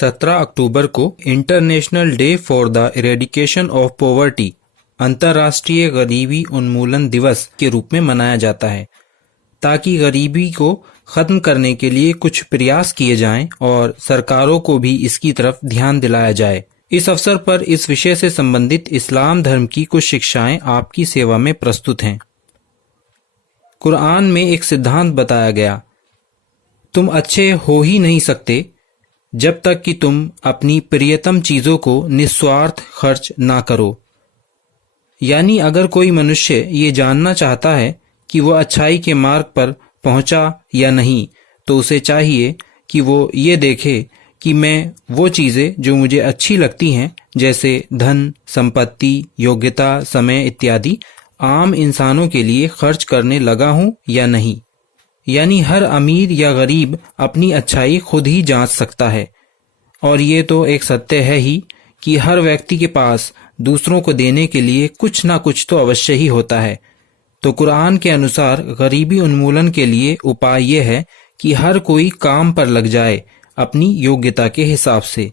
17 अक्टूबर को international day for the eradication of poverty अंतर्राष्ट्रीय गरीबी उन्मूलन दिवस के रूप में मनाया जाता है, ताकि गरीबी को खत्म करने के लिए कुछ प्रयास किए जाएं और सरकारों को भी इसकी तरफ ध्यान दिलाया जाए। इस अवसर पर इस विषय से संबंधित इस्लाम धर्म की कुछ शिक्षाएं आपकी सेवा में प्रस्तुत हैं। कुरान में एक सिद्धांत बताया गया, तुम अच्छे हो ही नहीं सकते जब तक कि तुम अपनी प्रियतम चीजों को निस्वार्थ खर्च ना करो। यानी अगर कोई मनुष्य ये जानना चाहता है कि वो अच्छाई के मार्ग पर पहुंचा या नहीं, तो उसे चाहिए कि वो ये देखे कि मैं वो चीजें जो मुझे अच्छी लगती हैं, जैसे धन, संपत्ति, योग्यता, समय इत्यादि, आम इंसानों के लिए खर्च करने लगा हूं या नहीं। यानी हर अमीर या गरीब अपनी अच्छाई खुद ही जांच सकता है। और ये तो एक सत्य है ही कि हर व्यक्ति के पास दूसरों को देने के लिए कुछ ना कुछ तो अवश्य ही होता है। तो कुरान के अनुसार गरीबी उन्मूलन के लिए उपाय यह है कि हर कोई काम पर लग जाए अपनी योग्यता के हिसाब से।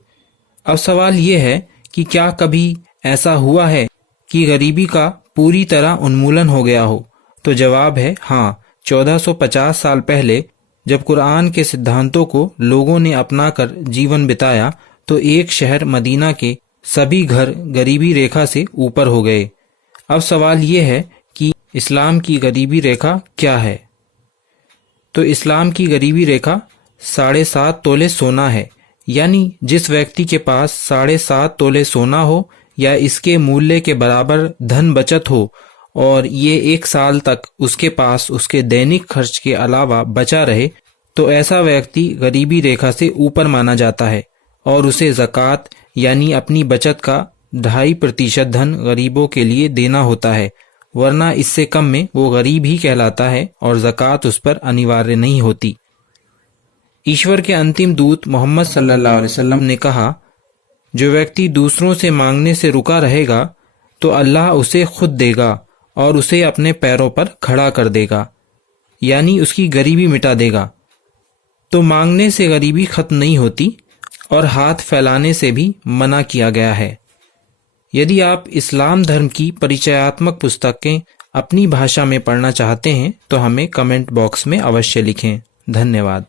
अब सवाल यह है कि क्या कभी ऐसा हुआ है कि गरीबी का पूरी तरह उन्मूलन हो गया हो? तो जवाब है हाँ। 1450 साल पहले जब कुरान के सिद्धांतों को लोगों ने अपनाकर जीवन बिताया, तो एक शहर मदीना के सभी घर गरीबी रेखा से ऊपर हो गए। अब सवाल यह है कि इस्लाम की गरीबी रेखा क्या है? तो इस्लाम की गरीबी रेखा 7.5 तोले सोना है। यानी जिस व्यक्ति के पास 7.5 तोले सोना हो या इसके मूल्य के बराबर धन बचत हो और ये 1 साल तक उसके पास उसके दैनिक खर्च के अलावा बचा रहे, तो ऐसा व्यक्ति गरीबी रेखा से ऊपर माना जाता है और उसे ज़कात यानी अपनी बचत का 2.5% धन गरीबों के लिए देना होता है, वरना इससे कम में वो गरीब ही कहलाता है और ज़कात उस पर अनिवार्य नहीं होती। ईश्वर के अंतिम दूत मोहम्मद सल्लल्लाहु अलैहि वसल्लम ने कहा, जो व्यक्ति दूसरों से मांगने से रुका रहेगा तो अल्लाह उसे खुद देगा और उसे अपने पैरों पर खड़ा कर देगा, यानी उसकी गरीबी मिटा देगा। तो मांगने से गरीबी खत्म नहीं होती और हाथ फैलाने से भी मना किया गया है। यदि आप इस्लाम धर्म की परिचयात्मक पुस्तकें अपनी भाषा में पढ़ना चाहते हैं तो हमें कमेंट बॉक्स में अवश्य लिखें। धन्यवाद।